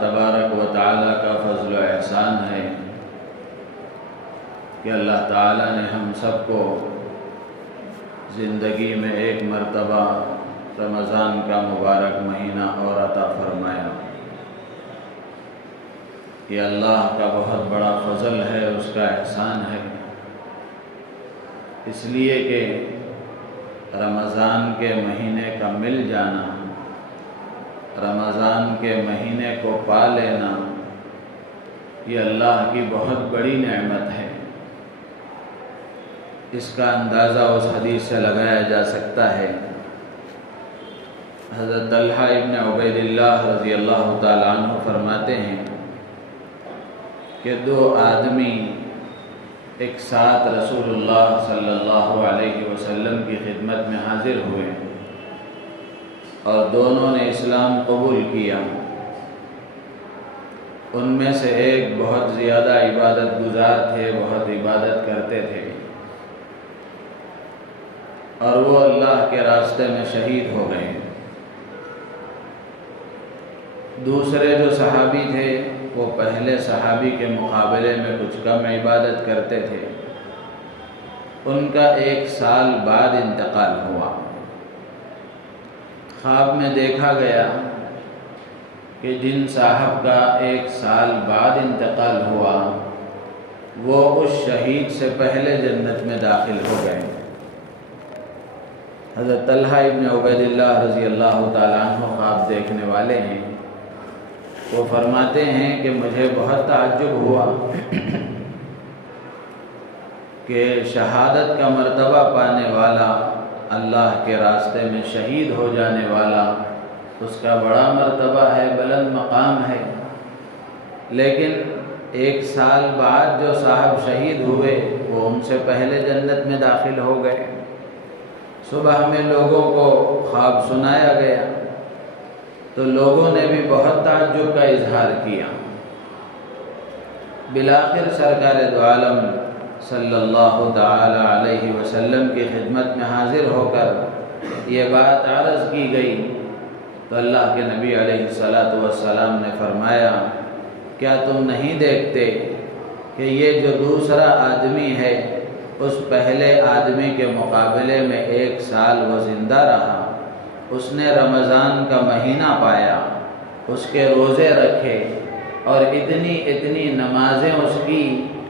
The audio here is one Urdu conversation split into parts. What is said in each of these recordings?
تبارک و تعالیٰ کا فضل و احسان ہے کہ اللہ تعالیٰ نے ہم سب کو زندگی میں ایک مرتبہ رمضان کا مبارک مہینہ اور عطا فرمایا۔ یہ اللہ کا بہت بڑا فضل ہے، اس کا احسان ہے، اس لیے کہ رمضان کے مہینے کا مل جانا، رمضان کے مہینے کو پا لینا، یہ اللہ کی بہت بڑی نعمت ہے۔ اس کا اندازہ اس حدیث سے لگایا جا سکتا ہے۔ حضرت طلحہ ابن عبید اللہ رضی اللہ تعالیٰ عنہ فرماتے ہیں کہ دو آدمی ایک ساتھ رسول اللہ صلی اللہ علیہ وسلم کی خدمت میں حاضر ہوئے اور دونوں نے اسلام قبول کیا۔ ان میں سے ایک بہت زیادہ عبادت گزار تھے، بہت عبادت کرتے تھے، اور وہ اللہ کے راستے میں شہید ہو گئے۔ دوسرے جو صحابی تھے وہ پہلے صحابی کے مقابلے میں کچھ کم عبادت کرتے تھے۔ ان کا 1 سال بعد انتقال ہوا۔ خواب میں دیکھا گیا کہ جن صاحب کا 1 سال بعد انتقال ہوا وہ اس شہید سے پہلے جنت میں داخل ہو گئے۔ حضرت طلحہ ابن عبید اللہ رضی اللہ تعالیٰ عنہ خواب دیکھنے والے ہیں۔ وہ فرماتے ہیں کہ مجھے بہت تعجب ہوا کہ شہادت کا مرتبہ پانے والا، اللہ کے راستے میں شہید ہو جانے والا، اس کا بڑا مرتبہ ہے، بلند مقام ہے، لیکن 1 سال بعد جو صاحب شہید ہوئے وہ ان سے پہلے جنت میں داخل ہو گئے۔ صبح میں لوگوں کو خواب سنایا گیا تو لوگوں نے بھی بہت تعجب کا اظہار کیا۔ بالآخر سرکار دو عالم صلی اللہ تعالی علیہ وسلم کی خدمت میں حاضر ہو کر یہ بات عرض کی گئی تو اللہ کے نبی علیہ السلام نے فرمایا، کیا تم نہیں دیکھتے کہ یہ جو دوسرا آدمی ہے اس پہلے آدمی کے مقابلے میں 1 سال وہ زندہ رہا، اس نے رمضان کا مہینہ پایا، اس کے روزے رکھے اور اتنی نمازیں اس کی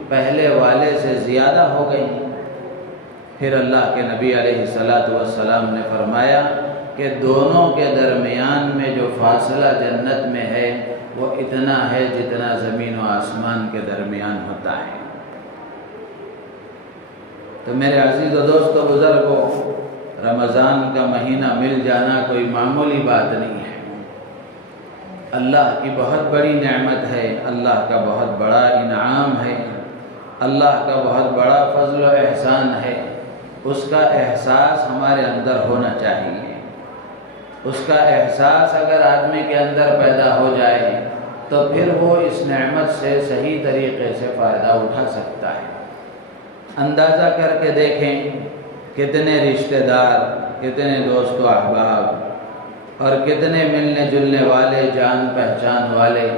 پہلے والے سے زیادہ ہو گئیں۔ پھر اللہ کے نبی علیہ السلام نے فرمایا کہ دونوں کے درمیان میں جو فاصلہ جنت میں ہے وہ اتنا ہے جتنا زمین و آسمان کے درمیان ہوتا ہے۔ تو میرے عزیز و دوست و بزرگوں، رمضان کا مہینہ مل جانا کوئی معمولی بات نہیں ہے، اللہ کی بہت بڑی نعمت ہے، اللہ کا بہت بڑا انعام ہے، اللہ کا بہت بڑا فضل و احسان ہے۔ اس کا احساس ہمارے اندر ہونا چاہیے۔ اس کا احساس اگر آدمی کے اندر پیدا ہو جائے تو پھر وہ اس نعمت سے صحیح طریقے سے فائدہ اٹھا سکتا ہے۔ اندازہ کر کے دیکھیں کتنے رشتہ دار، کتنے دوست و احباب اور کتنے ملنے جلنے والے، جان پہچان والے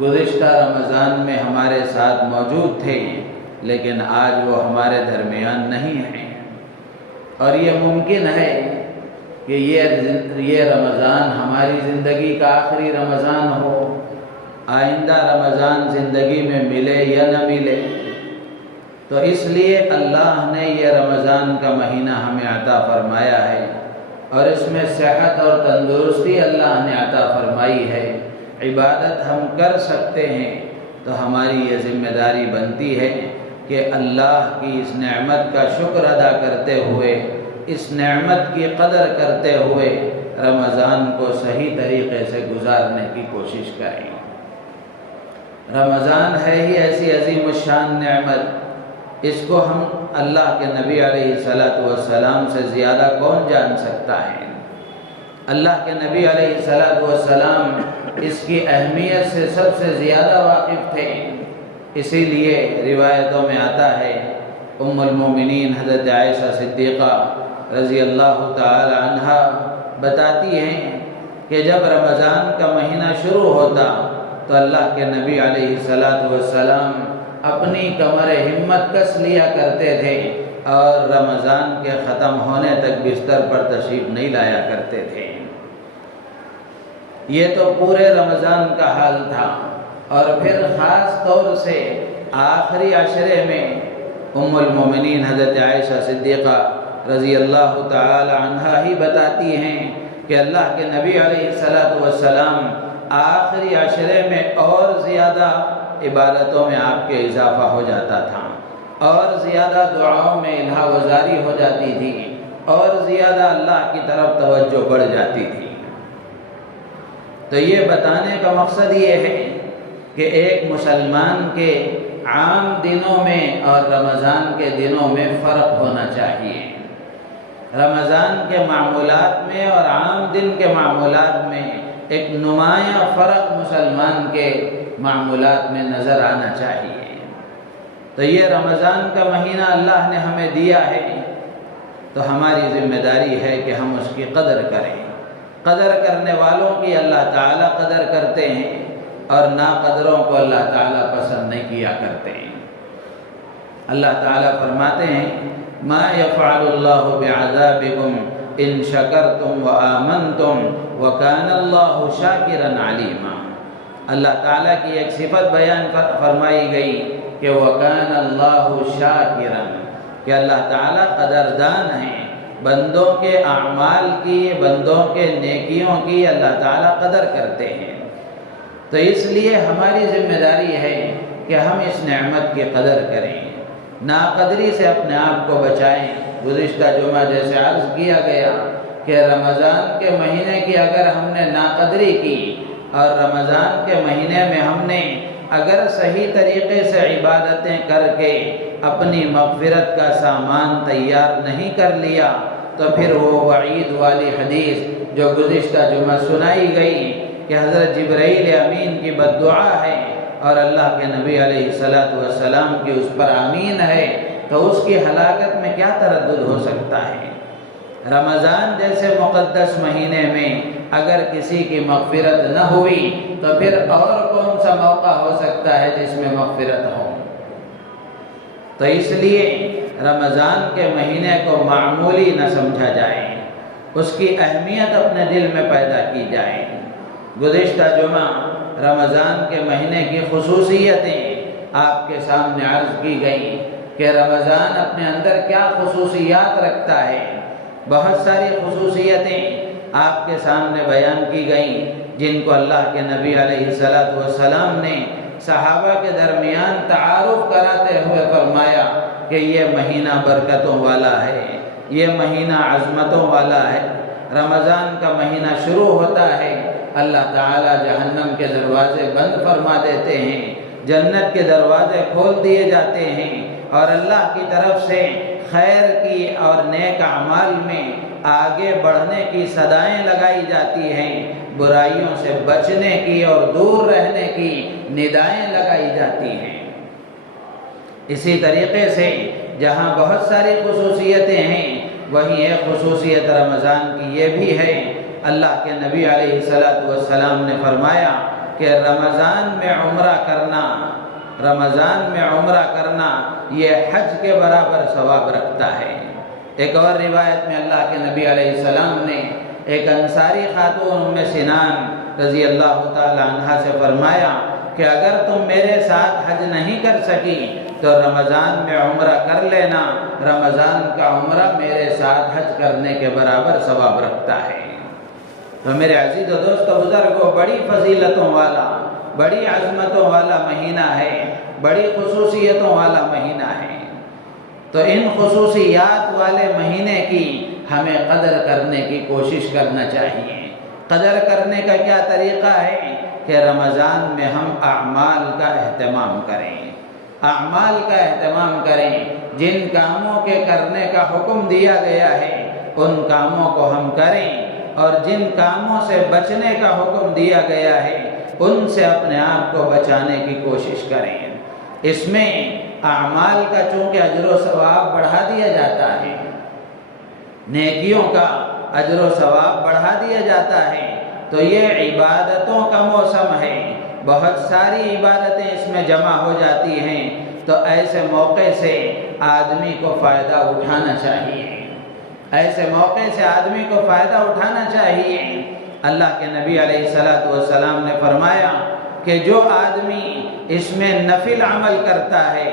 گزشتہ رمضان میں ہمارے ساتھ موجود تھے، لیکن آج وہ ہمارے درمیان نہیں ہیں۔ اور یہ ممکن ہے کہ یہ رمضان ہماری زندگی کا آخری رمضان ہو، آئندہ رمضان زندگی میں ملے یا نہ ملے۔ تو اس لیے اللہ نے یہ رمضان کا مہینہ ہمیں عطا فرمایا ہے، اور اس میں صحت اور تندرستی اللہ نے عطا فرمائی ہے۔ عبادت ہم کر سکتے ہیں تو ہماری یہ ذمہ داری بنتی ہے کہ اللہ کی اس نعمت کا شکر ادا کرتے ہوئے، اس نعمت کی قدر کرتے ہوئے رمضان کو صحیح طریقے سے گزارنے کی کوشش کریں۔ رمضان ہے ہی ایسی عظیم الشان نعمت، اس کو ہم اللہ کے نبی علیہ السلام سے زیادہ کون جان سکتا ہے؟ اللہ کے نبی علیہ السلام اس کی اہمیت سے سب سے زیادہ واقف تھے۔ اسی لیے روایتوں میں آتا ہے، ام المومنین حضرت عائشہ صدیقہ رضی اللہ تعالی عنہا بتاتی ہیں کہ جب رمضان کا مہینہ شروع ہوتا تو اللہ کے نبی علیہ السلام اپنی کمر ہمت کس لیا کرتے تھے اور رمضان کے ختم ہونے تک بستر پر تشریف نہیں لایا کرتے تھے۔ یہ تو پورے رمضان کا حال تھا، اور پھر خاص طور سے آخری عشرے میں ام المومنین حضرت عائشہ صدیقہ رضی اللہ تعالی عنہا ہی بتاتی ہیں کہ اللہ کے نبی علیہ السلام آخری عشرے میں اور زیادہ عبادتوں میں آپ کے اضافہ ہو جاتا تھا، اور زیادہ دعاؤں میں الہا وزاری ہو جاتی تھی، اور زیادہ اللہ کی طرف توجہ بڑھ جاتی تھی۔ تو یہ بتانے کا مقصد یہ ہے کہ ایک مسلمان کے عام دنوں میں اور رمضان کے دنوں میں فرق ہونا چاہیے۔ رمضان کے معمولات میں اور عام دن کے معمولات میں ایک نمایاں فرق مسلمان کے معمولات میں نظر آنا چاہیے۔ تو یہ رمضان کا مہینہ اللہ نے ہمیں دیا ہے، تو ہماری ذمہ داری ہے کہ ہم اس کی قدر کریں۔ قدر کرنے والوں کی اللہ تعالیٰ قدر کرتے ہیں، اور ناقدروں کو اللہ تعالیٰ پسند نہیں کیا کرتے ہیں۔ اللہ تعالیٰ فرماتے ہیں ما یفعل اللہ بعذابکم ان شکرتم وآمنتم وکان اللہ شاکرا علیما۔ اللہ تعالیٰ کی ایک صفت بیان فرمائی گئی کہ وکان اللہ شاکرا، کہ اللہ تعالیٰ قدردان ہیں، بندوں کے اعمال کی، بندوں کے نیکیوں کی اللہ تعالیٰ قدر کرتے ہیں۔ تو اس لیے ہماری ذمہ داری ہے کہ ہم اس نعمت کی قدر کریں، ناقدری سے اپنے آپ کو بچائیں۔ گزشتہ جمعہ جیسے عرض کیا گیا کہ رمضان کے مہینے کی اگر ہم نے ناقدری کی، اور رمضان کے مہینے میں ہم نے اگر صحیح طریقے سے عبادتیں کر کے اپنی مغفرت کا سامان تیار نہیں کر لیا، تو پھر وہ وعید والی حدیث جو گزشتہ جمعہ سنائی گئی کہ حضرت جبرائیل امین کی بد دعا ہے اور اللہ کے نبی علیہ السلام کی اس پر آمین ہے، تو اس کی ہلاکت میں کیا تردد ہو سکتا ہے؟ رمضان جیسے مقدس مہینے میں اگر کسی کی مغفرت نہ ہوئی تو پھر اور کون سا موقع ہو سکتا ہے جس میں مغفرت ہو؟ تو اس لیے رمضان کے مہینے کو معمولی نہ سمجھا جائے، اس کی اہمیت اپنے دل میں پیدا کی جائے۔ گزشتہ جمعہ رمضان کے مہینے کی خصوصیتیں آپ کے سامنے عرض کی گئیں کہ رمضان اپنے اندر کیا خصوصیات رکھتا ہے۔ بہت ساری خصوصیتیں آپ کے سامنے بیان کی گئیں جن کو اللہ کے نبی علیہ السلام نے صحابہ کے درمیان تعارف کراتے ہوئے فرمایا کہ یہ مہینہ برکتوں والا ہے، یہ مہینہ عظمتوں والا ہے۔ رمضان کا مہینہ شروع ہوتا ہے، اللہ تعالیٰ جہنم کے دروازے بند فرما دیتے ہیں، جنت کے دروازے کھول دیے جاتے ہیں، اور اللہ کی طرف سے خیر کی اور نیک اعمال میں آگے بڑھنے کی صدائیں لگائی جاتی ہیں، برائیوں سے بچنے کی اور دور رہنے کی ندائیں لگائی جاتی ہیں۔ اسی طریقے سے جہاں بہت ساری خصوصیتیں ہیں، وہیں ایک خصوصیت رمضان کی یہ بھی ہے، اللہ کے نبی علیہ السلام نے فرمایا کہ رمضان میں عمرہ کرنا یہ حج کے برابر ثواب رکھتا ہے۔ ایک اور روایت میں اللہ کے نبی علیہ السلام نے ایک انصاری خاتون ام سنان رضی اللہ تعالی عنہا سے فرمایا کہ اگر تم میرے ساتھ حج نہیں کر سکی تو رمضان میں عمرہ کر لینا، رمضان کا عمرہ میرے ساتھ حج کرنے کے برابر ثواب رکھتا ہے۔ تو میرے عزیز و دوستو بزرگوں، بڑی فضیلتوں والا، بڑی عظمتوں والا مہینہ ہے، بڑی خصوصیتوں والا مہینہ ہے۔ تو ان خصوصیات والے مہینے کی ہمیں قدر کرنے کی کوشش کرنا چاہیے۔ قدر کرنے کا کیا طریقہ ہے کہ رمضان میں ہم اعمال کا اہتمام کریں، اعمال کا اہتمام کریں، جن کاموں کے کرنے کا حکم دیا گیا ہے ان کاموں کو ہم کریں، اور جن کاموں سے بچنے کا حکم دیا گیا ہے ان سے اپنے آپ کو بچانے کی کوشش کریں۔ اس میں اعمال کا چونکہ اجر و ثواب بڑھا دیا جاتا ہے، نیکیوں کا اجر و ثواب بڑھا دیا جاتا ہے، تو یہ عبادتوں کا موسم ہے، بہت ساری عبادتیں اس میں جمع ہو جاتی ہیں، تو ایسے موقع سے آدمی کو فائدہ اٹھانا چاہیے، ایسے موقع سے آدمی کو فائدہ اٹھانا چاہیے۔ اللہ کے نبی علیہ السلام نے فرمایا کہ جو آدمی اس میں نفل عمل کرتا ہے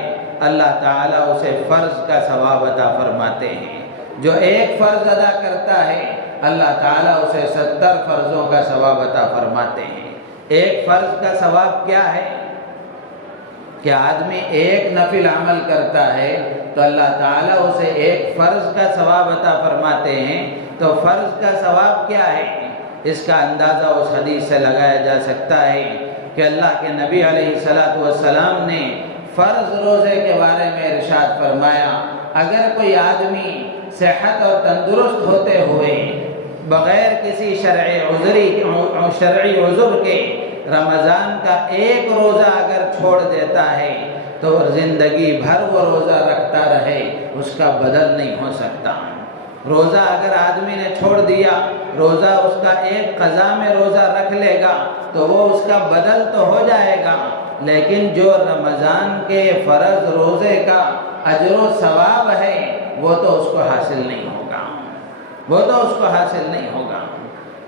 اللہ تعالیٰ اسے فرض کا ثواب عطا فرماتے ہیں، جو ایک فرض ادا کرتا ہے اللہ تعالیٰ اسے 70 فرضوں کا ثواب عطا فرماتے ہیں۔ ایک فرض کا ثواب کیا ہے کہ آدمی ایک نفل عمل کرتا ہے تو اللہ تعالیٰ اسے ایک فرض کا ثواب عطا فرماتے ہیں۔ تو فرض کا ثواب کیا ہے؟ اس کا اندازہ اس حدیث سے لگایا جا سکتا ہے کہ اللہ کے نبی علیہ السلام نے فرض روزے کے بارے میں ارشاد فرمایا، اگر کوئی آدمی صحت اور تندرست ہوتے ہوئے بغیر کسی شرعی عذر کے رمضان کا ایک روزہ اگر چھوڑ دیتا ہے تو زندگی بھر وہ روزہ رکھتا رہے، اس کا بدل نہیں ہو سکتا۔ روزہ اگر آدمی نے چھوڑ دیا، روزہ اس کا ایک قضا میں روزہ رکھ لے گا تو وہ اس کا بدل تو ہو جائے گا، لیکن جو رمضان کے فرض روزے کا اجر و ثواب ہے وہ تو اس کو حاصل نہیں ہوگا، وہ تو اس کو حاصل نہیں ہوگا۔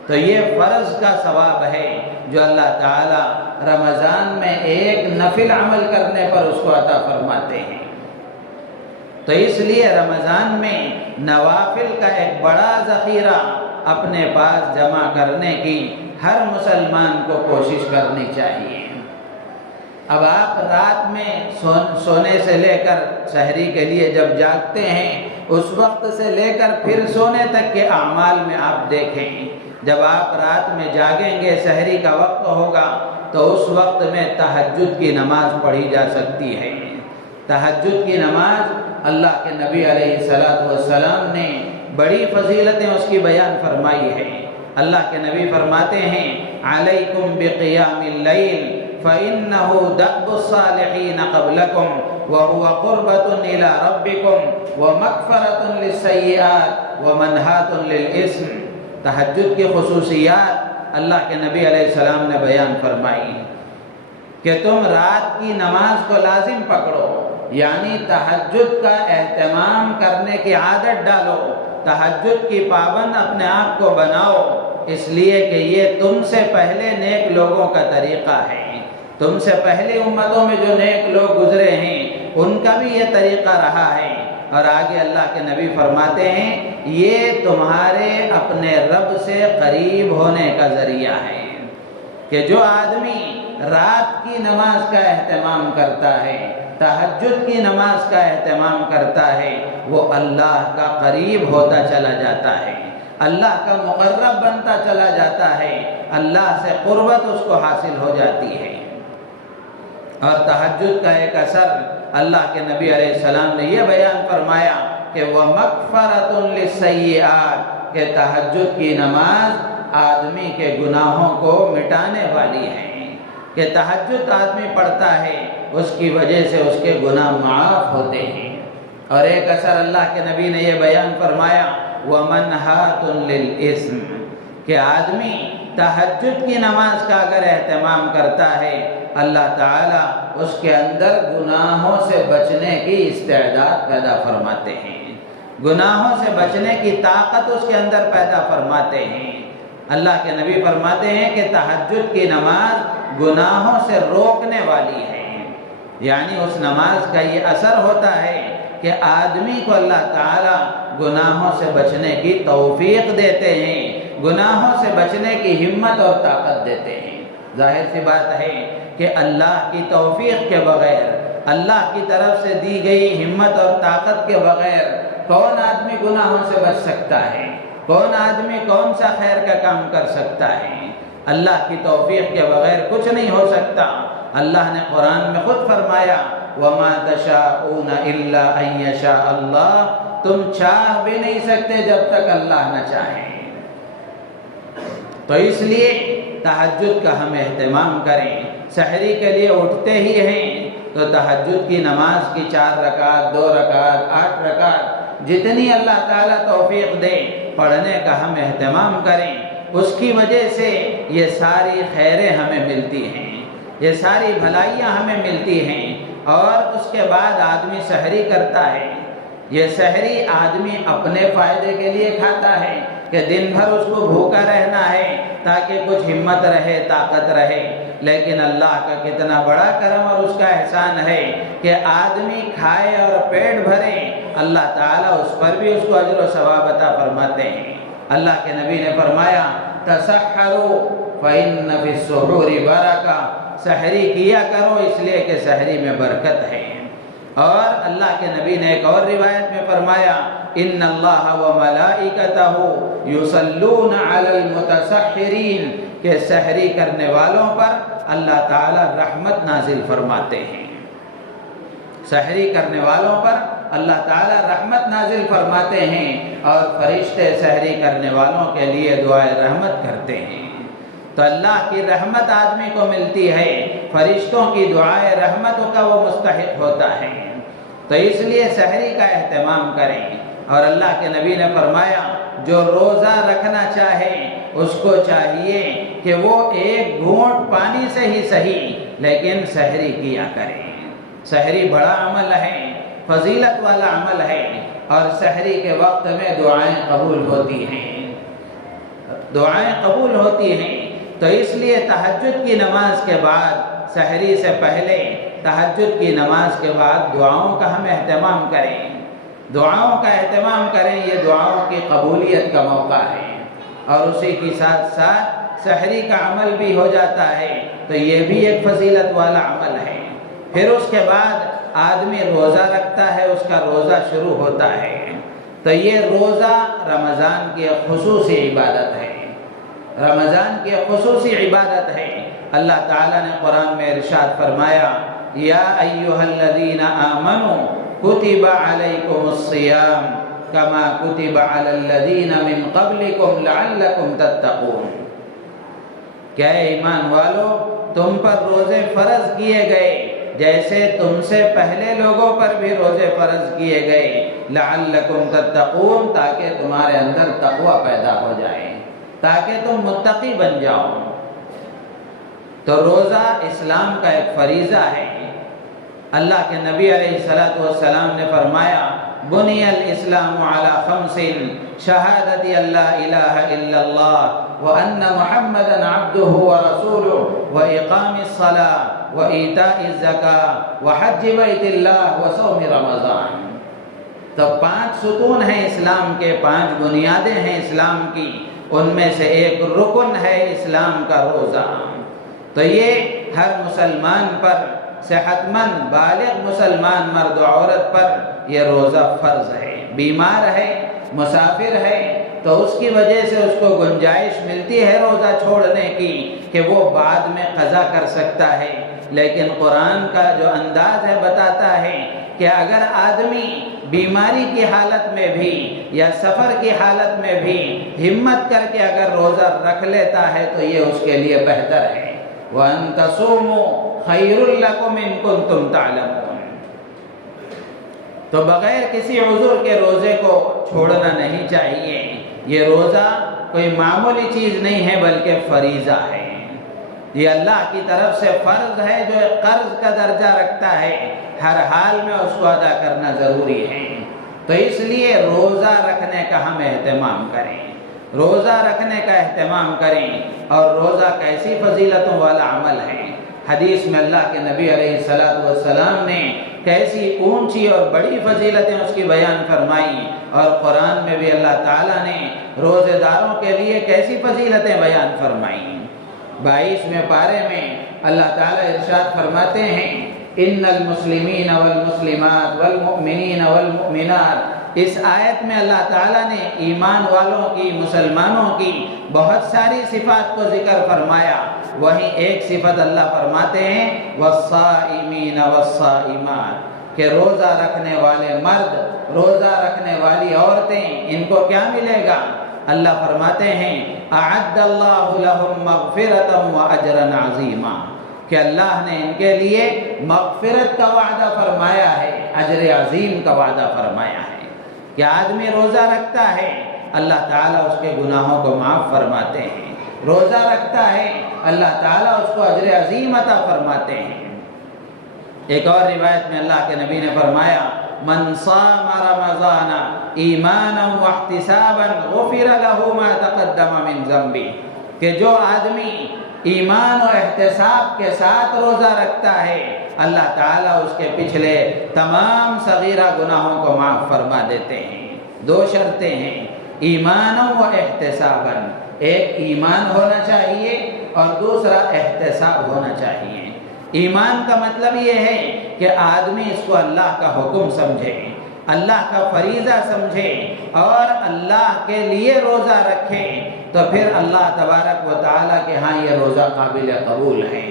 تو یہ فرض کا ثواب ہے جو اللہ تعالیٰ رمضان میں ایک نفل عمل کرنے پر اس کو عطا فرماتے ہیں۔ تو اس لیے رمضان میں نوافل کا ایک بڑا ذخیرہ اپنے پاس جمع کرنے کی ہر مسلمان کو کوشش کرنی چاہیے۔ اب آپ رات میں سونے سے لے کر سحری کے لیے جب جاگتے ہیں، اس وقت سے لے کر پھر سونے تک کے اعمال میں آپ دیکھیں، جب آپ رات میں جاگیں گے، سحری کا وقت ہوگا تو اس وقت میں تہجد کی نماز پڑھی جا سکتی ہے۔ تہجد کی نماز اللہ کے نبی علیہ السلام نے بڑی فضیلتیں اس کی بیان فرمائی ہے۔ اللہ کے نبی فرماتے ہیں، علیکم بقیام اللیل فإنه دأب الصالحین قبلکم وهو قربۃ إلی ربکم ومغفرۃ للسیئات ومنہاۃ للإثم۔ تہجد کی خصوصیات اللہ کے نبی علیہ السلام نے بیان فرمائی کہ تم رات کی نماز کو لازم پکڑو، یعنی تہجد کا اہتمام کرنے کی عادت ڈالو، تہجد کی پابند اپنے آپ کو بناؤ، اس لیے کہ یہ تم سے پہلے نیک لوگوں کا طریقہ ہے، تم سے پہلی امتوں میں جو نیک لوگ گزرے ہیں ان کا بھی یہ طریقہ رہا ہے۔ اور آگے اللہ کے نبی فرماتے ہیں یہ تمہارے اپنے رب سے قریب ہونے کا ذریعہ ہے، کہ جو آدمی رات کی نماز کا اہتمام کرتا ہے، تہجد کی نماز کا اہتمام کرتا ہے، وہ اللہ کا قریب ہوتا چلا جاتا ہے، اللہ کا مقرب بنتا چلا جاتا ہے، اللہ سے قربت اس کو حاصل ہو جاتی ہے۔ اور تہجد کا ایک اثر اللہ کے نبی علیہ السلام نے یہ بیان فرمایا کہ وَمَغْفَرَةٌ لِلسَّيِّئَاتِ، کہ تہجد کی نماز آدمی کے گناہوں کو مٹانے والی ہے، کہ تہجد آدمی پڑھتا ہے اس کی وجہ سے اس کے گناہ معاف ہوتے ہیں۔ اور ایک اثر اللہ کے نبی نے یہ بیان فرمایا وَمَنْهَاتٌ لِلْإِثْمِ، کہ آدمی تہجد کی نماز کا اگر اہتمام کرتا ہے اللہ تعالیٰ اس کے اندر گناہوں سے بچنے کی استعداد پیدا فرماتے ہیں، گناہوں سے بچنے کی طاقت اس کے اندر پیدا فرماتے ہیں۔ اللہ کے نبی فرماتے ہیں کہ تہجد کی نماز گناہوں سے روکنے والی ہے، یعنی اس نماز کا یہ اثر ہوتا ہے کہ آدمی کو اللہ تعالیٰ گناہوں سے بچنے کی توفیق دیتے ہیں، گناہوں سے بچنے کی ہمت اور طاقت دیتے ہیں۔ ظاہر سی بات ہے کہ اللہ کی توفیق کے بغیر، اللہ کی طرف سے دی گئی ہمت اور طاقت کے بغیر کون آدمی گناہوں سے بچ سکتا ہے؟ کون آدمی کون سا خیر کا کام کر سکتا ہے؟ اللہ کی توفیق کے بغیر کچھ نہیں ہو سکتا۔ اللہ نے قرآن میں خود فرمایا وَمَا تَشَاءُونَ إِلَّا أَن يَشَاءَ اللَّهُ، تم چاہ بھی نہیں سکتے جب تک اللہ نہ چاہے۔ تو اس لیے تہجد کا ہم اہتمام کریں، سحری کے لیے اٹھتے ہی ہیں تو تہجد کی نماز کی 4 رکعت 2 رکعت 8 رکعت جتنی اللہ تعالیٰ توفیق دے پڑھنے کا ہم اہتمام کریں، اس کی وجہ سے یہ ساری خیریں ہمیں ملتی ہیں۔ یہ ساری بھلائیاں ہمیں ملتی ہیں۔ اور اس کے بعد آدمی سحری کرتا ہے۔ یہ سحری آدمی اپنے فائدے کے لیے کھاتا ہے کہ دن بھر اس کو بھوکا رہنا ہے تاکہ کچھ ہمت رہے، طاقت رہے۔ لیکن اللہ کا کتنا بڑا کرم اور اس کا احسان ہے کہ آدمی کھائے اور پیٹ بھرے، اللہ تعالیٰ اس پر بھی اس کو اجر و ثواب عطا فرماتے ہیں۔ اللہ کے نبی نے فرمایا تسحروا فإن فی السحور برکہ، سحری کیا کرو اس لیے کہ سحری میں برکت ہے۔ اور اللہ کے نبی نے ایک اور روایت میں فرمایا ان اللہ وملائکتہ یصلون علی المتسحرین، کہ سحری کرنے والوں پر اللہ تعالی رحمت نازل فرماتے ہیں۔ سحری کرنے والوں پر اللہ تعالی رحمت نازل فرماتے ہیں اور فرشتے سحری کرنے والوں کے لیے دعائے رحمت کرتے ہیں۔ تو اللہ کی رحمت آدمی کو ملتی ہے، فرشتوں کی دعائے رحمتوں کا وہ مستحق ہوتا ہے۔ تو اس لیے سحری کا اہتمام کریں۔ اور اللہ کے نبی نے فرمایا جو روزہ رکھنا چاہے اس کو چاہیے کہ وہ ایک گھونٹ پانی سے ہی صحیح لیکن سحری کیا کرے۔ سحری بڑا عمل ہے، فضیلت والا عمل ہے، اور سحری کے وقت میں دعائیں قبول ہوتی ہیں، دعائیں قبول ہوتی ہیں۔ تو اس لیے تہجد کی نماز کے بعد، سحری سے پہلے تہجد کی نماز کے بعد دعاؤں کا ہم اہتمام کریں، دعاؤں کا اہتمام کریں۔ یہ دعاؤں کی قبولیت کا موقع ہے، اور اسی کے ساتھ ساتھ سحری کا عمل بھی ہو جاتا ہے، تو یہ بھی ایک فضیلت والا عمل ہے۔ پھر اس کے بعد آدمی روزہ رکھتا ہے، اس کا روزہ شروع ہوتا ہے۔ تو یہ روزہ رمضان کی ایک خصوصی عبادت ہے، رمضان کی ایک خصوصی عبادت ہے۔ اللہ تعالیٰ نے قرآن میں ارشاد فرمایا یا ایھا الذین آمنوا کتب علیکم الصیام کما کتب علی الذین من قبلکم لعلکم تتقون، کہ اے ایمان والو تم پر روزے فرض کیے گئے جیسے تم سے پہلے لوگوں پر بھی روزے فرض کیے گئے، لعلکم تتقون، تاکہ تمہارے اندر تقوی پیدا ہو جائے، تاکہ تم متقی بن جاؤ۔ تو روزہ اسلام کا ایک فریضہ ہے۔ اللہ کے نبی علیہ السلام نے فرمایا بنی الاسلام علی خمس شہادت اللہ الہ الا اللہ وان محمدا عبدہ ورسولہ واقام الصلاۃ وایتاء الزکاۃ وحج بیت اللہ وصوم رمضان۔ تو 5 ستون ہیں اسلام کے، 5 بنیادیں ہیں اسلام کی، ان میں سے ایک رکن ہے اسلام کا روزہ۔ تو یہ ہر مسلمان پر، صحت مند بالغ مسلمان مرد و عورت پر یہ روزہ فرض ہے۔ بیمار ہے، مسافر ہے، تو اس کی وجہ سے اس کو گنجائش ملتی ہے روزہ چھوڑنے کی کہ وہ بعد میں قضا کر سکتا ہے، لیکن قرآن کا جو انداز ہے بتاتا ہے کہ اگر آدمی بیماری کی حالت میں بھی یا سفر کی حالت میں بھی ہمت کر کے اگر روزہ رکھ لیتا ہے تو یہ اس کے لیے بہتر ہے۔ وَأَن تَصُومُوا خَيْرٌ لَكُمْ إِن كُنتُمْ تَعْلَمُونَ۔ تو بغیر کسی عذر کے روزے کو چھوڑنا نہیں چاہیے۔ یہ روزہ کوئی معمولی چیز نہیں ہے بلکہ فریضہ ہے، یہ اللہ کی طرف سے فرض ہے جو ایک قرض کا درجہ رکھتا ہے، ہر حال میں اس کو ادا کرنا ضروری ہے۔ تو اس لیے روزہ رکھنے کا ہم اہتمام کریں، روزہ رکھنے کا اہتمام کریں۔ اور روزہ کیسی فضیلتوں والا عمل ہے، حدیث میں اللہ کے نبی علیہ السلام نے کیسی اونچی اور بڑی فضیلتیں اس کی بیان فرمائی، اور قرآن میں بھی اللہ تعالیٰ نے روزے داروں کے لیے کیسی فضیلتیں بیان فرمائیں۔ 22ویں پارے میں اللہ تعالیٰ ارشاد فرماتے ہیں ان المسلمین والمسلمات والمؤمنین والمؤمنات۔ اس آیت میں اللہ تعالیٰ نے ایمان والوں کی، مسلمانوں کی بہت ساری صفات کو ذکر فرمایا، وہیں ایک صفت اللہ فرماتے ہیں والصائمین والصائمات، کہ روزہ رکھنے والے مرد، روزہ رکھنے والی عورتیں، ان کو کیا ملے گا؟ اللہ فرماتے ہیں اعد اللہ لہم مغفرۃ واجرا عظیما، کہ اللہ نے ان کے لیے مغفرت کا وعدہ فرمایا ہے، اجر عظیم کا وعدہ فرمایا ہے۔ کہ آدمی روزہ رکھتا ہے اللہ تعالیٰ اس کے گناہوں کو معاف فرماتے ہیں، روزہ رکھتا ہے اللہ تعالیٰ اس کو اجر عظیم عطا فرماتے ہیں۔ ایک اور روایت میں اللہ کے نبی نے فرمایا من صام رمضان ایمانا واحتسابا غفر له ما تقدم من ذنبه، کہ جو آدمی ایمان و احتساب کے ساتھ روزہ رکھتا ہے اللہ تعالیٰ اس کے پچھلے تمام صغیرہ گناہوں کو معاف فرما دیتے ہیں۔ دو شرطیں ہیں، ایمان و احتسابا، ایک ایمان ہونا چاہیے اور دوسرا احتساب ہونا چاہیے۔ ایمان کا مطلب یہ ہے کہ آدمی اس کو اللہ کا حکم سمجھے، اللہ کا فریضہ سمجھے اور اللہ کے لیے روزہ رکھے، تو پھر اللہ تبارک و تعالیٰ کے ہاں یہ روزہ قابل قبول ہے۔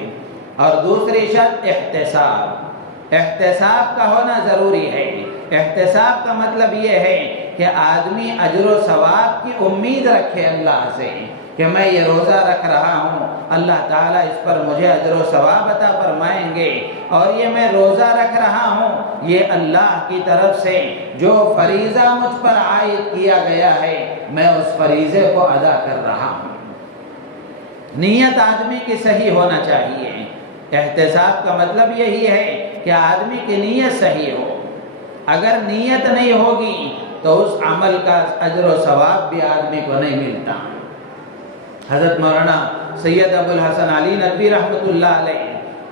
اور دوسری شرط احتساب، احتساب کا ہونا ضروری ہے۔ احتساب کا مطلب یہ ہے کہ آدمی اجر و ثواب کی امید رکھے اللہ سے کہ میں یہ روزہ رکھ رہا ہوں، اللہ تعالیٰ اس پر مجھے اجر و ثواب عطا فرمائیں گے، اور یہ میں روزہ رکھ رہا ہوں یہ اللہ کی طرف سے جو فریضہ مجھ پر عائد کیا گیا ہے میں اس فریضے کو ادا کر رہا ہوں۔ نیت آدمی کی صحیح ہونا چاہیے۔ احتساب کا مطلب یہی ہے کہ آدمی کی نیت صحیح ہو، اگر نیت نہیں ہوگی تو اس عمل کا اجر و ثواب بھی آدمی کو نہیں ملتا۔ حضرت مولانا سید ابو الحسن علی ندوی رحمۃ اللہ علیہ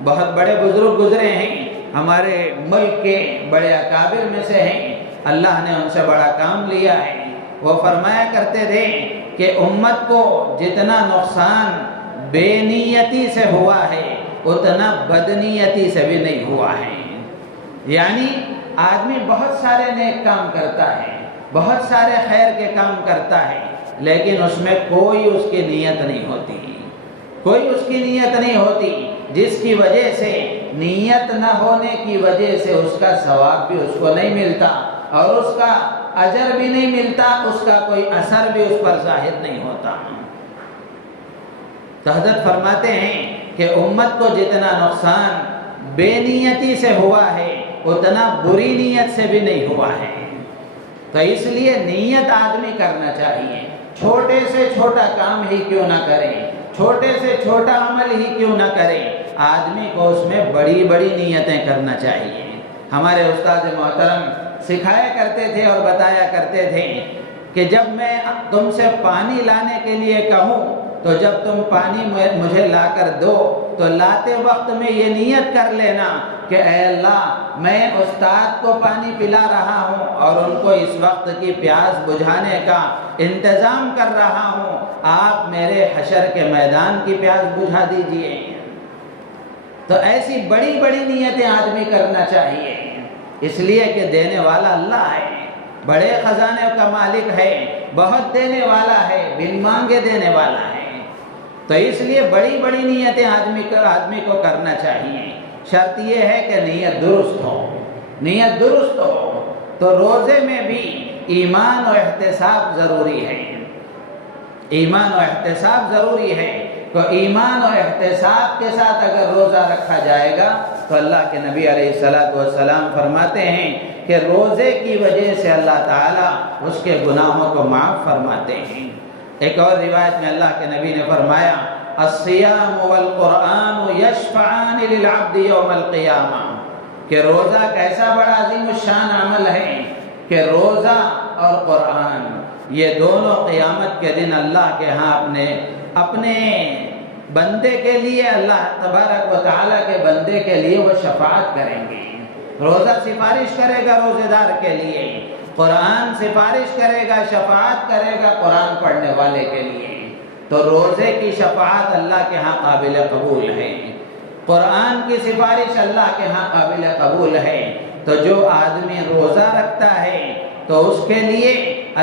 بہت بڑے بزرگ گزرے ہیں، ہمارے ملک کے بڑے اکابر میں سے ہیں، اللہ نے ان سے بڑا کام لیا ہے۔ وہ فرمایا کرتے تھے کہ امت کو جتنا نقصان بے نیتی سے ہوا ہے اتنا بدنیتی سے بھی نہیں ہوا ہے۔ یعنی آدمی بہت سارے نیک کام کرتا ہے، بہت سارے خیر کے کام کرتا ہے، لیکن اس میں کوئی اس کی نیت نہیں ہوتی، کوئی اس کی نیت نہیں ہوتی، جس کی وجہ سے نیت نہ ہونے کی وجہ سے اس کا ثواب بھی اس کو نہیں ملتا اور اس کا اجر بھی نہیں ملتا، اس کا کوئی اثر بھی اس پر ظاہر نہیں ہوتا۔ تو حضرت فرماتے ہیں کہ امت کو جتنا نقصان بے نیتی سے ہوا ہے اتنا بری نیت سے بھی نہیں ہوا ہے۔ تو اس لیے نیت آدمی کرنا چاہیے، چھوٹے سے چھوٹا کام ہی کیوں نہ کرے، چھوٹے سے چھوٹا عمل ہی کیوں نہ کرے، آدمی کو اس میں بڑی بڑی نیتیں کرنا چاہیے۔ ہمارے استاد محترم سکھایا کرتے تھے اور بتایا کرتے تھے کہ جب میں تم سے پانی لانے کے لیے کہوں تو جب تم پانی مجھے لا کر دو تو لاتے وقت میں یہ نیت کر لینا کہ اے اللہ میں استاد کو پانی پلا رہا ہوں اور ان کو اس وقت کی پیاس بجھانے کا انتظام کر رہا ہوں، آپ میرے حشر کے میدان کی پیاس بجھا دیجئے۔ تو ایسی بڑی بڑی نیتیں آدمی کرنا چاہیے، اس لیے کہ دینے والا اللہ ہے، بڑے خزانے کا مالک ہے، بہت دینے والا ہے، بن مانگے دینے والا ہے۔ تو اس لیے بڑی بڑی نیتیں آدمی کو کرنا چاہیے۔ شرط یہ ہے کہ نیت درست ہو، نیت درست ہو۔ تو روزے میں بھی ایمان و احتساب ضروری ہے، ایمان و احتساب ضروری ہے۔ تو ایمان و احتساب کے ساتھ اگر روزہ رکھا جائے گا تو اللہ کے نبی علیہ السلام فرماتے ہیں کہ روزے کی وجہ سے اللہ تعالیٰ اس کے گناہوں کو معاف فرماتے ہیں۔ ایک اور روایت میں اللہ کے نبی نے فرمایا الصیام والقرآن یشفعان للعبد یوم القیامہ، کہ روزہ کیسا بڑا عظیم الشان عمل ہے کہ روزہ اور قرآن یہ دونوں قیامت کے دن اللہ کے ہاں اپنے بندے کے لیے، اللہ تبارک و تعالیٰ کے بندے کے لیے وہ شفاعت کریں گے۔ روزہ سفارش کرے گا روزے دار کے لیے، قرآن سفارش کرے گا، شفاعت کرے گا قرآن پڑھنے والے کے لیے۔ تو روزے کی شفاعت اللہ کے ہاں قابل قبول ہے، قرآن کی سفارش اللہ کے ہاں قابل قبول ہے۔ تو جو آدمی روزہ رکھتا ہے تو اس کے لیے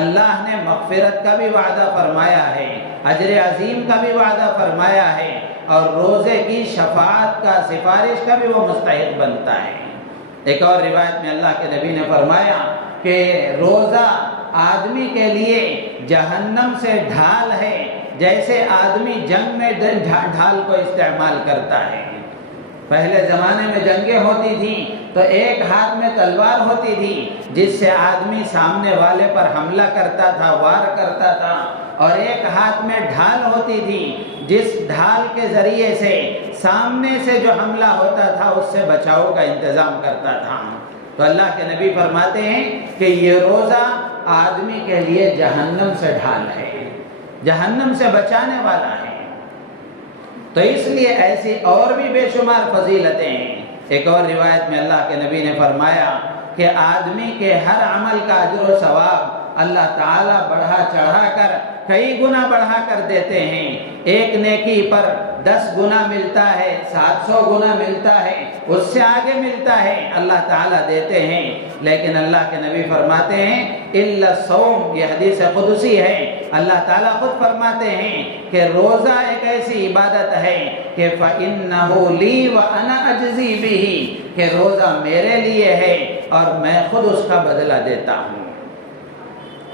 اللہ نے مغفرت کا بھی وعدہ فرمایا ہے، اجر عظیم کا بھی وعدہ فرمایا ہے، اور روزے کی شفاعت کا، سفارش کا بھی وہ مستحق بنتا ہے۔ ایک اور روایت میں اللہ کے نبی نے فرمایا کہ روزہ آدمی کے لیے جہنم سے ڈھال ہے، جیسے آدمی جنگ میں ڈھال کو استعمال کرتا ہے۔ پہلے زمانے میں جنگیں ہوتی تھیں تو ایک ہاتھ میں تلوار ہوتی تھی جس سے آدمی سامنے والے پر حملہ کرتا تھا، وار کرتا تھا، اور ایک ہاتھ میں ڈھال ہوتی تھی، جس ڈھال کے ذریعے سے سامنے سے جو حملہ ہوتا تھا اس سے بچاؤ کا انتظام کرتا تھا۔ تو اللہ کے نبی فرماتے ہیں کہ یہ روزہ آدمی کے لیے جہنم سے ڈھال ہے، جہنم سے بچانے والا ہے۔ تو اس لیے ایسی اور بھی بے شمار فضیلتیں ہیں۔ ایک اور روایت میں اللہ کے نبی نے فرمایا کہ آدمی کے ہر عمل کا اجر و ثواب اللہ تعالیٰ بڑھا چڑھا کر کئی گنا بڑھا کر دیتے ہیں۔ ایک نیکی پر 10 گنا ملتا ہے، 700 گنا ملتا ہے، اس سے آگے ملتا ہے، اللہ تعالیٰ دیتے ہیں۔ لیکن اللہ کے نبی فرماتے ہیں الا الصوم، یہ حدیث قدسی ہے، اللہ تعالیٰ خود فرماتے ہیں کہ روزہ ایک ایسی عبادت ہے کہ فَإِنَّهُ لِي وَأَنَا أَجْزِي بِهِ، کہ روزہ میرے لیے ہے اور میں خود اس کا بدلہ دیتا ہوں۔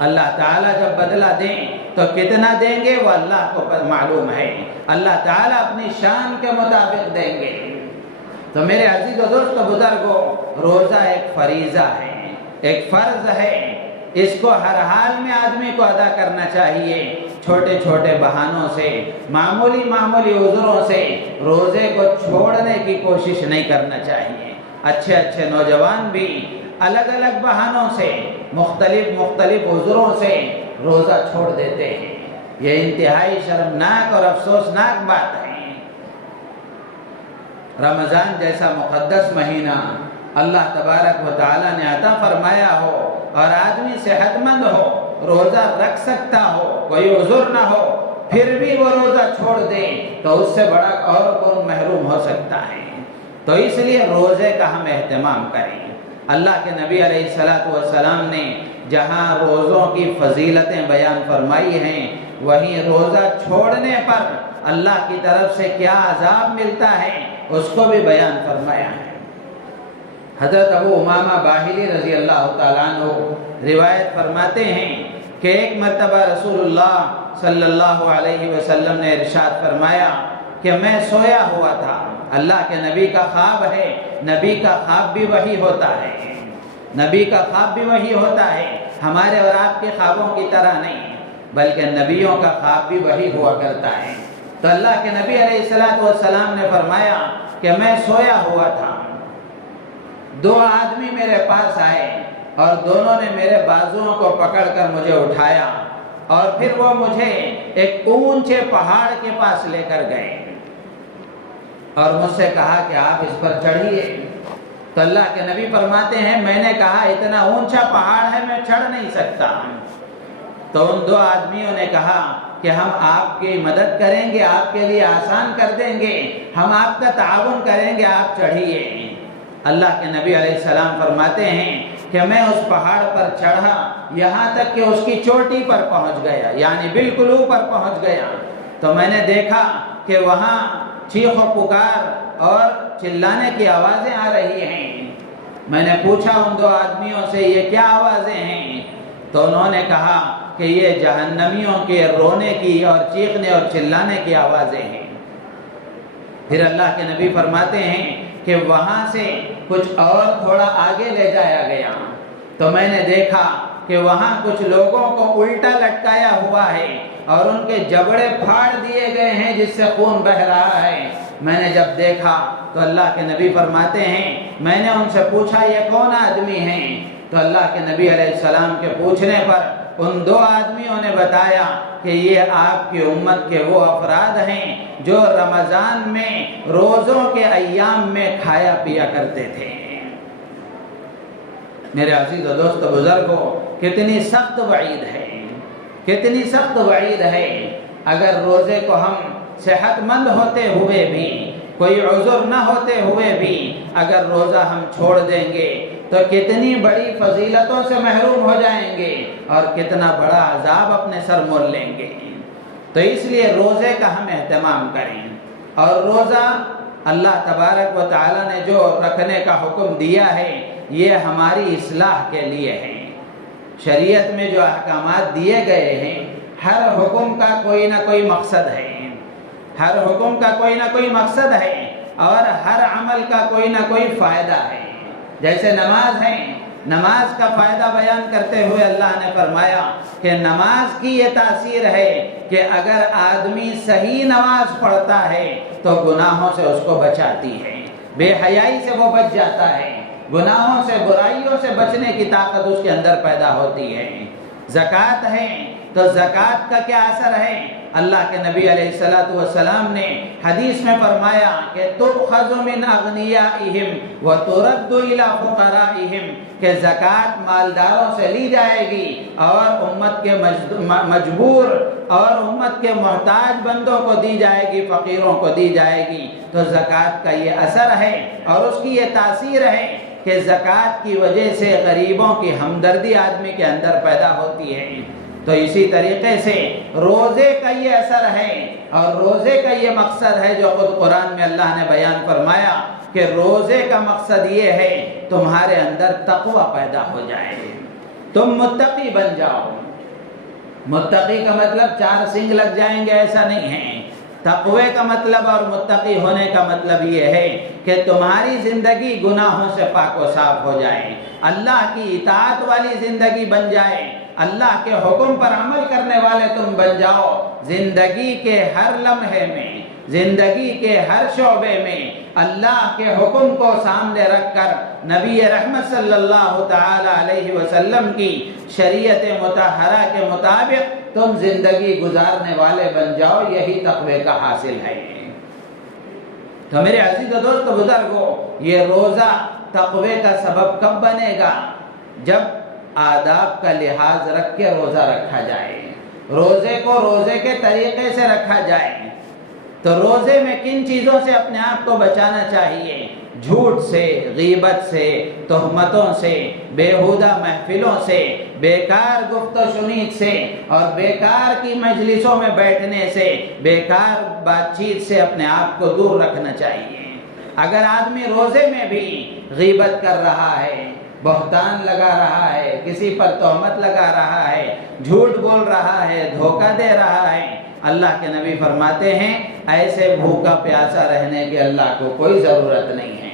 اللہ تعالیٰ جب بدلہ دیں تو کتنا دیں گے وہ اللہ کو معلوم ہے، اللہ تعالیٰ اپنی شان کے مطابق دیں گے۔ تو میرے عزیز و دوست و بزرگوں، روزہ ایک فریضہ ہے، ایک فرض ہے، اس کو ہر حال میں آدمی کو ادا کرنا چاہیے۔ چھوٹے چھوٹے بہانوں سے، معمولی معمولی عذروں سے روزے کو چھوڑنے کی کوشش نہیں کرنا چاہیے۔ اچھے اچھے نوجوان بھی الگ الگ بہانوں سے، مختلف عذروں سے روزہ چھوڑ دیتے ہیں۔ یہ انتہائی شرمناک اور افسوسناک بات ہے۔ رمضان جیسا مقدس مہینہ اللہ تبارک و تعالیٰ نے عطا فرمایا ہو اور آدمی صحت مند ہو، روزہ رکھ سکتا ہو، کوئی عذر نہ ہو، پھر بھی وہ روزہ چھوڑ دے تو اس سے بڑا اور کون محروم ہو سکتا ہے۔ تو اس لیے روزے کا ہم اہتمام کریں۔ اللہ کے نبی علیہ السلام نے جہاں روزوں کی فضیلتیں بیان فرمائی ہیں، وہیں روزہ چھوڑنے پر اللہ کی طرف سے کیا عذاب ملتا ہے اس کو بھی بیان فرمایا ہے۔ حضرت ابو امامہ باہلی رضی اللہ تعالیٰ عنہ روایت فرماتے ہیں کہ ایک مرتبہ رسول اللہ صلی اللہ علیہ وسلم نے ارشاد فرمایا کہ میں سویا ہوا تھا۔ اللہ کے نبی کا خواب ہے، نبی کا خواب بھی وہی ہوتا ہے، نبی کا خواب بھی وہی ہوتا ہے، ہمارے اور آپ کے خوابوں کی طرح نہیں، بلکہ نبیوں کا خواب بھی وہی ہوا کرتا ہے۔ تو اللہ کے نبی علیہ السلام نے فرمایا کہ میں سویا ہوا تھا، 2 آدمی میرے پاس آئے اور دونوں نے میرے بازوؤں کو پکڑ کر مجھے اٹھایا اور پھر وہ مجھے ایک اونچے پہاڑ کے پاس لے کر گئے اور مجھ سے کہا کہ آپ اس پر چڑھیے۔ تو اللہ کے نبی فرماتے ہیں میں نے کہا اتنا اونچا پہاڑ ہے میں چڑھ نہیں سکتا۔ تو ان 2 آدمیوں نے کہا کہ ہم آپ کی مدد کریں گے، آپ کے لیے آسان کر دیں گے، ہم آپ کا تعاون کریں گے، آپ چڑھیے۔ اللہ کے نبی علیہ السلام فرماتے ہیں کہ میں اس پہاڑ پر چڑھا یہاں تک کہ اس کی چوٹی پر پہنچ گیا، یعنی بالکل اوپر پہنچ گیا۔ تو میں نے دیکھا کہ وہاں چیخ و پکار اور چلانے کی آوازیں آ رہی ہیں۔ میں نے پوچھا ان 2 آدمیوں سے یہ کیا آوازیں ہیں؟ تو انہوں نے کہا کہ یہ جہنمیوں کے رونے کی اور چیخنے اور چلانے کی آوازیں ہیں۔ پھر اللہ کے نبی فرماتے ہیں کہ وہاں سے کچھ اور تھوڑا آگے لے جایا گیا تو میں نے دیکھا کہ وہاں کچھ لوگوں کو الٹا لٹکایا ہوا ہے اور ان کے جبڑے پھاڑ دیے گئے ہیں جس سے خون بہ رہا ہے۔ میں نے جب دیکھا تو اللہ کے نبی فرماتے ہیں میں نے ان سے پوچھا یہ کون آدمی ہیں؟ تو اللہ کے نبی علیہ السلام کے پوچھنے پر ان 2 آدمیوں نے بتایا کہ یہ آپ کی امت کے وہ افراد ہیں جو رمضان میں روزوں کے ایام میں کھایا پیا کرتے تھے۔ میرے عزیز و دوست بزرگوں، کتنی سخت وعید ہے، کتنی سخت وعید ہے۔ اگر روزے کو ہم صحت مند ہوتے ہوئے بھی، کوئی عذر نہ ہوتے ہوئے بھی اگر روزہ ہم چھوڑ دیں گے تو کتنی بڑی فضیلتوں سے محروم ہو جائیں گے اور کتنا بڑا عذاب اپنے سر مول لیں گے۔ تو اس لیے روزے کا ہم اہتمام کریں، اور روزہ اللہ تبارک و تعالیٰ نے جو رکھنے کا حکم دیا ہے یہ ہماری اصلاح کے لیے ہے۔ شریعت میں جو احکامات دیے گئے ہیں ہر حکم کا کوئی نہ کوئی مقصد ہے، ہر حکم کا کوئی نہ کوئی مقصد ہے اور ہر عمل کا کوئی نہ کوئی فائدہ ہے۔ جیسے نماز ہے، نماز کا فائدہ بیان کرتے ہوئے اللہ نے فرمایا کہ نماز کی یہ تاثیر ہے کہ اگر آدمی صحیح نماز پڑھتا ہے تو گناہوں سے اس کو بچاتی ہے، بے حیائی سے وہ بچ جاتا ہے، گناہوں سے برائیوں سے بچنے کی طاقت اس کے اندر پیدا ہوتی ہے۔ زکوٰۃ ہے تو زکوٰۃ کا کیا اثر ہے؟ اللہ کے نبی علیہ السلام نے حدیث میں فرمایا کہ تؤخذ من اغنیائہم وترد الی فقرائہم، کہ زکوٰۃ مالداروں سے لی جائے گی اور امت کے مجبور اور امت کے محتاج بندوں کو دی جائے گی، فقیروں کو دی جائے گی۔ تو زکوٰۃ کا یہ اثر ہے اور اس کی یہ تاثیر ہے کہ زکوٰۃ کی وجہ سے غریبوں کی ہمدردی آدمی کے اندر پیدا ہوتی ہے۔ تو اسی طریقے سے روزے کا یہ اثر ہے اور روزے کا یہ مقصد ہے جو خود قرآن میں اللہ نے بیان فرمایا کہ روزے کا مقصد یہ ہے تمہارے اندر تقوی پیدا ہو جائے، تم متقی بن جاؤ۔ متقی کا مطلب چار سنگ لگ جائیں گے ایسا نہیں ہے۔ تقوی کا مطلب اور متقی ہونے کا مطلب یہ ہے کہ تمہاری زندگی گناہوں سے پاک و صاف ہو جائے، اللہ کی اطاعت والی زندگی بن جائے، اللہ کے حکم پر عمل کرنے والے تم بن جاؤ۔ زندگی کے ہر لمحے میں، زندگی کے ہر شعبے میں اللہ کے حکم کو سامنے رکھ کر نبی رحمت صلی اللہ تعالی علیہ وسلم کی شریعت مطہرہ کے مطابق تم زندگی گزارنے والے بن جاؤ، یہی تقوی کا حاصل ہے۔ تو میرے عزیز و دوست بزرگوں، یہ روزہ تقوی کا سبب کب بنے گا؟ جب آداب کا لحاظ رکھ کے روزہ رکھا جائے، روزے کو روزے کے طریقے سے رکھا جائے۔ تو روزے میں کن چیزوں سے اپنے آپ کو بچانا چاہیے؟ جھوٹ سے، غیبت سے، تہمتوں سے، بیہودہ محفلوں سے، بیکار گفت و شنید سے اور بیکار کی مجلسوں میں بیٹھنے سے، بیکار بات چیت سے اپنے آپ کو دور رکھنا چاہیے۔ اگر آدمی روزے میں بھی غیبت کر رہا ہے، بہتان لگا رہا ہے، کسی پر تہمت لگا رہا ہے، جھوٹ بول رہا ہے، دھوکہ دے رہا ہے، اللہ کے نبی فرماتے ہیں ایسے بھوکا پیاسا رہنے کی اللہ کو کوئی ضرورت نہیں ہے۔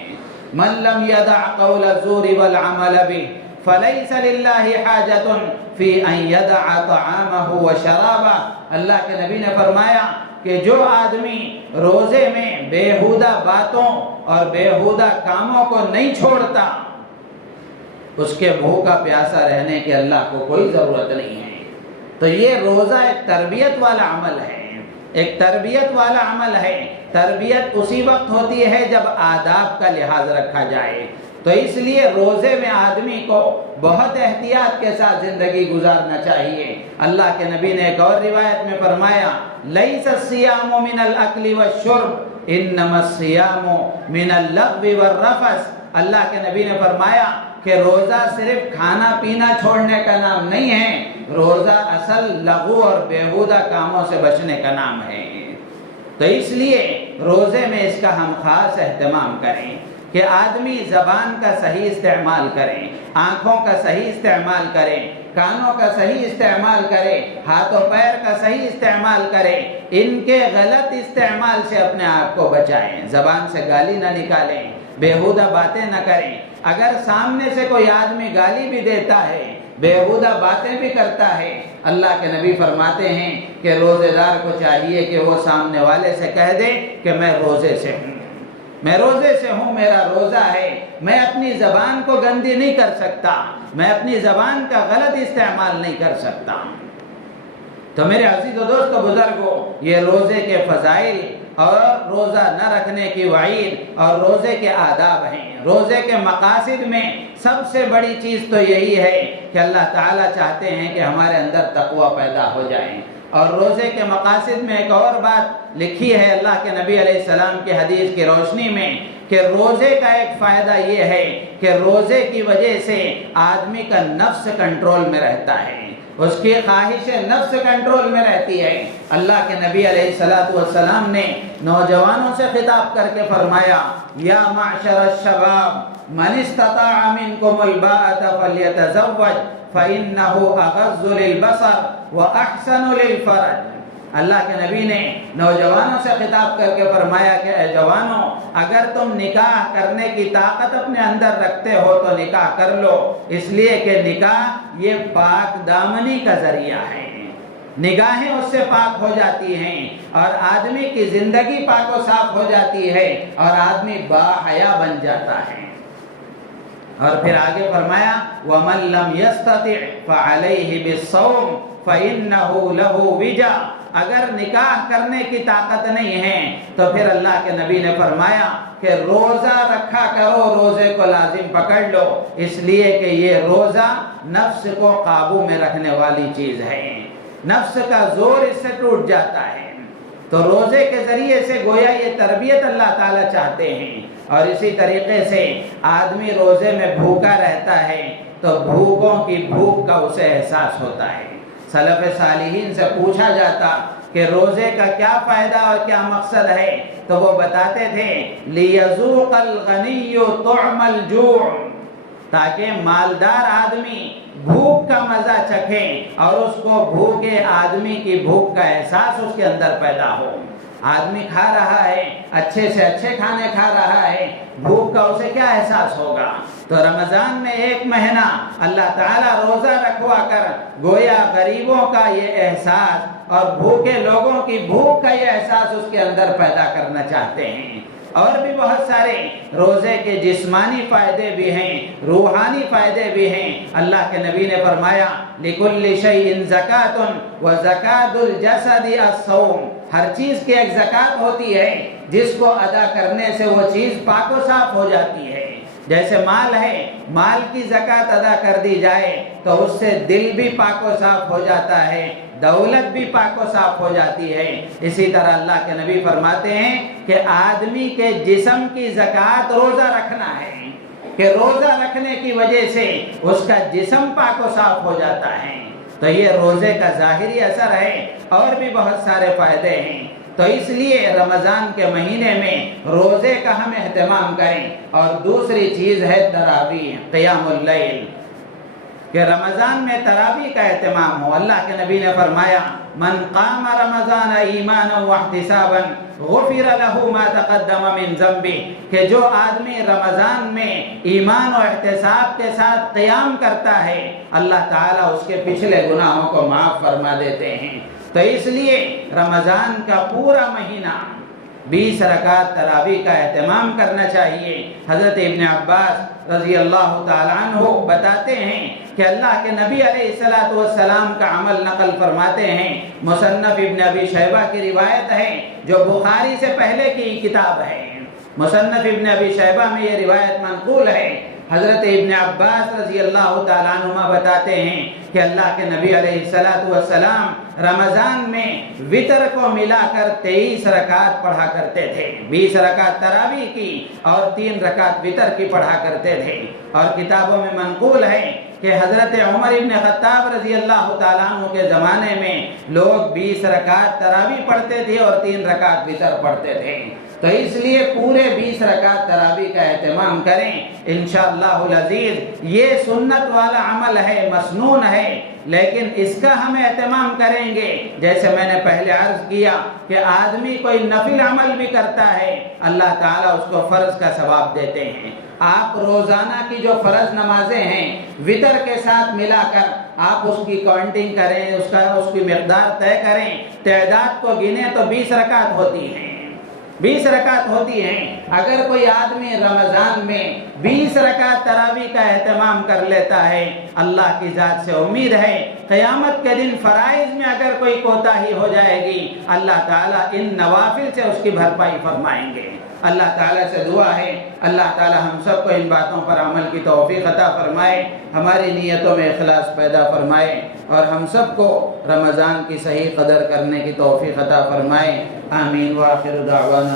من لم يدع قول الزور والعمل به فليس لله حاجة في ان يدع طعامه وشرابه، اللہ کے نبی نے فرمایا کہ جو آدمی روزے میں بیہودہ باتوں اور بیہودہ کاموں کو نہیں چھوڑتا، اس کے بھوکا پیاسا رہنے کی اللہ کو کوئی ضرورت نہیں ہے۔ تو یہ روزہ ایک تربیت والا عمل ہے، ایک تربیت والا عمل ہے۔ تربیت اسی وقت ہوتی ہے جب آداب کا لحاظ رکھا جائے۔ تو اس لیے روزے میں آدمی کو بہت احتیاط کے ساتھ زندگی گزارنا چاہیے۔ اللہ کے نبی نے ایک اور روایت میں فرمایا لیس الصیام من الاکل والشرب انما الصیام من اللغو والرفث، اللہ کے نبی نے فرمایا کہ روزہ صرف کھانا پینا چھوڑنے کا نام نہیں ہے، روزہ اصل لغو اور بیہودہ کاموں سے بچنے کا نام ہے۔ تو اس لیے روزے میں اس کا ہم خاص اہتمام کریں کہ آدمی زبان کا صحیح استعمال کرے، آنکھوں کا صحیح استعمال کرے، کانوں کا صحیح استعمال کرے، ہاتھ و پیر کا صحیح استعمال کرے، ان کے غلط استعمال سے اپنے آپ کو بچائیں، زبان سے گالی نہ نکالیں، بیہودہ باتیں نہ کریں۔ اگر سامنے سے کوئی آدمی گالی بھی دیتا ہے، بیہودہ باتیں بھی کرتا ہے، اللہ کے نبی فرماتے ہیں کہ روزے دار کو چاہیے کہ وہ سامنے والے سے کہہ دے کہ میں روزے سے ہوں، میں روزے سے ہوں، میرا روزہ ہے، میں اپنی زبان کو گندی نہیں کر سکتا، میں اپنی زبان کا غلط استعمال نہیں کر سکتا۔ تو میرے عزیز و دوست و بزرگوں، یہ روزے کے فضائل اور روزہ نہ رکھنے کی وعید اور روزے کے آداب ہیں۔ روزے کے مقاصد میں سب سے بڑی چیز تو یہی ہے کہ اللہ تعالیٰ چاہتے ہیں کہ ہمارے اندر تقوی پیدا ہو جائے۔ اور روزے کے مقاصد میں ایک اور بات لکھی ہے اللہ کے نبی علیہ السلام کی حدیث کی روشنی میں کہ روزے کا ایک فائدہ یہ ہے کہ روزے کی وجہ سے آدمی کا نفس کنٹرول میں رہتا ہے، اس کی خواہش نفس کنٹرول میں رہتی ہے۔ اللہ کے نبی علیہ السلام نے نوجوانوں سے خطاب کر کے فرمایا یا معشر الشباب من استطاع منکم الباءۃ فلیتزوج فإنه أغض للبصر وأحسن للفرج، اللہ کے نبی نے نوجوانوں سے خطاب کر کے فرمایا کہ اے جوانوں، اگر تم نکاح کرنے کی طاقت اپنے اندر رکھتے ہو تو نکاح کر لو، اس لیے کہ نکاح یہ پاک دامنی کا ذریعہ ہے، نگاہیں اس سے پاک ہو جاتی ہیں اور آدمی کی زندگی پاک و صاف ہو جاتی ہے اور آدمی باحیا بن جاتا ہے۔ اور پھر آگے فرمایا وَمَن لَّمْ يَسْتَطِعْ فَعَلَيْهِ بِالصَّوْمِ فَإِنَّهُ لَهُ وِجَاءٌ، اگر نکاح کرنے کی طاقت نہیں ہے تو پھر اللہ کے نبی نے فرمایا کہ روزہ رکھا کرو، روزے کو لازم پکڑ لو، اس لیے کہ یہ روزہ نفس کو قابو میں رکھنے والی چیز ہے، نفس کا زور اس سے ٹوٹ جاتا ہے۔ تو روزے کے ذریعے سے گویا یہ تربیت اللہ تعالیٰ چاہتے ہیں، اور اسی طریقے سے آدمی روزے میں بھوکا رہتا ہے تو بھوکوں کی بھوک کا اسے احساس ہوتا ہے۔ سلف صالحین سے پوچھا جاتا کہ روزے کا کیا فائدہ اور کیا مقصد ہے تو وہ بتاتے تھے لِيَذُوقَ الْغَنِيُّ طُعْمَ الْجُوعِ، تاکہ مالدار آدمی بھوک کا مزہ چکھے اور اس کو بھوکے آدمی کی بھوک کا احساس اس کے اندر پیدا ہو۔ آدمی کھا رہا ہے، اچھے سے اچھے کھانے کھا رہا ہے، بھوک کا اسے کیا احساس ہوگا؟ تو رمضان میں ایک مہینہ اللہ تعالیٰ روزہ رکھوا کر گویا غریبوں کا یہ احساس اور بھوکے لوگوں کی بھوک کا یہ احساس اس کے اندر پیدا کرنا چاہتے ہیں۔ اور بھی بہت سارے روزے کے جسمانی فائدے بھی ہیں، روحانی فائدے بھی ہیں۔ اللہ کے نبی نے فرمایا لِكُلِّ شَيْءٍ زَكَاةٌ وَزَكَاةُ الْجَسَدِ الصَّوْمُ، ہر چیز کی ایک زکوٰۃ ہوتی ہے جس کو ادا کرنے سے وہ چیز پاک و صاف ہو جاتی ہے۔ جیسے مال ہے، مال کی زکوٰۃ ادا کر دی جائے تو اس سے دل بھی پاک و صاف ہو جاتا ہے، دولت بھی پاک و صاف ہو جاتی ہے۔ اسی طرح اللہ کے نبی فرماتے ہیں کہ آدمی کے جسم کی زکوٰۃ روزہ رکھنا ہے، کہ روزہ رکھنے کی وجہ سے اس کا جسم پاک و صاف ہو جاتا ہے۔ تو یہ روزے کا ظاہری اثر ہے، اور بھی بہت سارے فائدے ہیں۔ تو اس لیے رمضان کے مہینے میں روزے کا ہم اہتمام کریں۔ اور دوسری چیز ہے تراویح، قیام اللیل، کہ رمضان میں تراویح کا اہتمام ہو۔ اللہ کے نبی نے فرمایا من قام رمضان ایمانا واحتسابا غفر له ما تقدم من ذنبه، کہ جو آدمی رمضان میں ایمان و احتساب کے ساتھ قیام کرتا ہے اللہ تعالیٰ اس کے پچھلے گناہوں کو معاف فرما دیتے ہیں۔ تو اس لیے رمضان کا پورا مہینہ 20 رکعت تراویح کا اہتمام کرنا چاہیے۔ حضرت ابن عباس رضی اللہ تعالیٰ عنہ بتاتے ہیں کہ اللہ کے نبی علیہ السلام کا عمل نقل فرماتے ہیں۔ مصنف ابن ابی شیبہ کی روایت ہے جو بخاری سے پہلے کی کتاب ہے۔ مصنف ابن ابی شیبہ میں یہ روایت منقول ہے۔ حضرت ابن عباس رضی اللہ تعالیٰ عنہما بتاتے ہیں کہ اللہ کے نبی علیہ السلام رمضان میں وتر کو ملا کر 23 رکعت پڑھا کرتے تھے، 20 رکعت تراویح کی اور 3 رکعت وتر کی پڑھا کرتے تھے۔ اور کتابوں میں منقول ہے کہ حضرت عمر ابن خطاب رضی اللہ تعالیٰ عنہ کے زمانے میں لوگ 20 رکعت تراویح پڑھتے تھے اور 3 رکعت وتر پڑھتے تھے۔ تو اس لیے پورے 20 رکعت تراویح کا اہتمام کریں انشاءاللہ العزیز۔ یہ سنت والا عمل ہے، مسنون ہے، لیکن اس کا ہم اہتمام کریں گے۔ جیسے میں نے پہلے عرض کیا کہ آدمی کوئی نفل عمل بھی کرتا ہے اللہ تعالیٰ اس کو فرض کا ثواب دیتے ہیں۔ آپ روزانہ کی جو فرض نمازیں ہیں وتر کے ساتھ ملا کر آپ اس کی کاؤنٹنگ کریں، اس کی مقدار طے کریں، تعداد کو گنیں تو 20 رکعت ہوتی ہیں، 20 رکعت ہوتی ہیں۔ اگر کوئی آدمی رمضان میں 20 رکعت تراویح کا اہتمام کر لیتا ہے، اللہ کی ذات سے امید ہے قیامت کے دن فرائض میں اگر کوئی کوتاہی ہو جائے گی اللہ تعالیٰ ان نوافل سے اس کی بھرپائی فرمائیں گے۔ اللہ تعالیٰ سے دعا ہے اللہ تعالیٰ ہم سب کو ان باتوں پر عمل کی توفیق عطا فرمائے، ہماری نیتوں میں اخلاص پیدا فرمائے، اور ہم سب کو رمضان کی صحیح قدر کرنے کی توفیق عطا فرمائے۔ آمین وآخر دعوانا